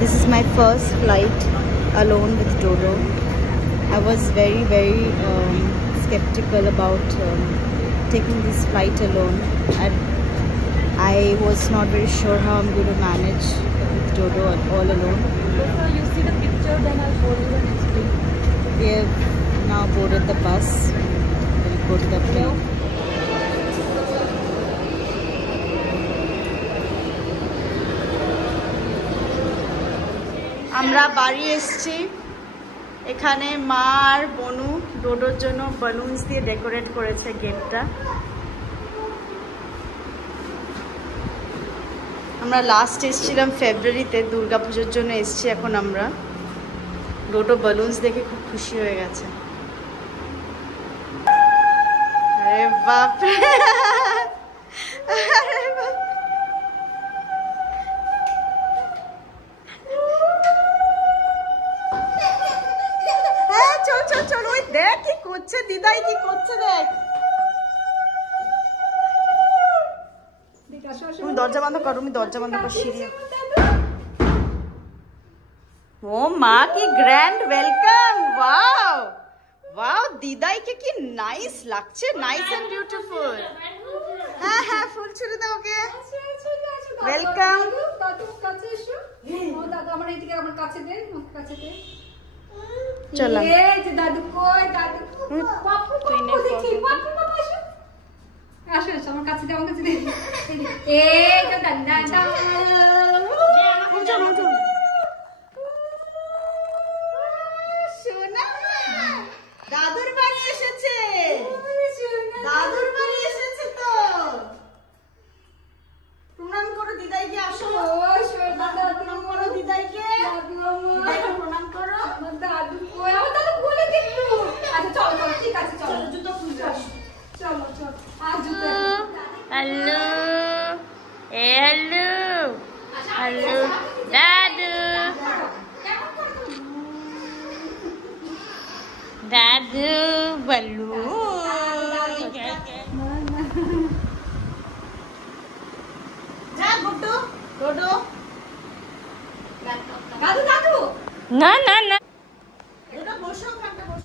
This is my first flight alone with Dodo. I was very skeptical about taking this flight alone. I was not very sure how I'm going to manage with Dodo all alone. So you see the picture, then I'll show you the next thing. We have now boarded the bus. We'll go to the plane. আমরা বাড়ি এসেছি। এখানে মা আর বনু ডোডোর জন্য বালুনস দিয়ে decorate করেছে গেটটা। আমরা লাস্ট এসেছিলাম ফেব্রুয়ারিতে, দুর্গাপুজোর জন্য এসেছি এখন আমরা। ডোডো বালুনস দেখে খুব খুশি হয়ে গেছে। আরে বাপ রে, আরে বাপ। দেখ কি করছে দিদাই, কি করছে দেখ। তুমি দরজা বন্ধ করো, তুমি দরজা বন্ধ করো। সিঁড়ি। ও মা, কি গ্র্যান্ড ওয়েলকাম। ওয়াও ওয়াও, দিদাইকে কি নাইস লাগছে, নাইস এন্ড বিউটিফুল। হ্যাঁ হ্যাঁ, ফুল ছুড়ে দাও ওকে। ওয়েলকাম। দাদু কাছে এসো। ও দাদু আমার এইদিকে, আমার কাছে দে, কাছে দে। চলো। এই যে দাদু কই, দাদু বাপু তুই নে দেখি, বাপু বাবা এসো। আসো আসো আমার কাছে দে, আমার কাছে দে। এই তো দাদু দাদু। চলো চলো। সোনা দাদুর বাড়ি এসেছে, দাদুর বাড়ি এসেছে তো। প্রণাম করো দিদাইকে। আসো। ও সোনা দাদু, প্রণাম করো দিদাইকে। দাদু আমার প্রণাম করো। আমার দাদু কই, আমার দাদু বলে দিল। আচ্ছা চলো চলো, ঠিক আছে চলো। জুতো খুলতে আসো। চলো চলো। আর জুতো। হ্যালো এ হ্যালো হ্যালো দাদু দাদু বলু যা গুড্ডু, ডোডো। দাদু দাদু না না না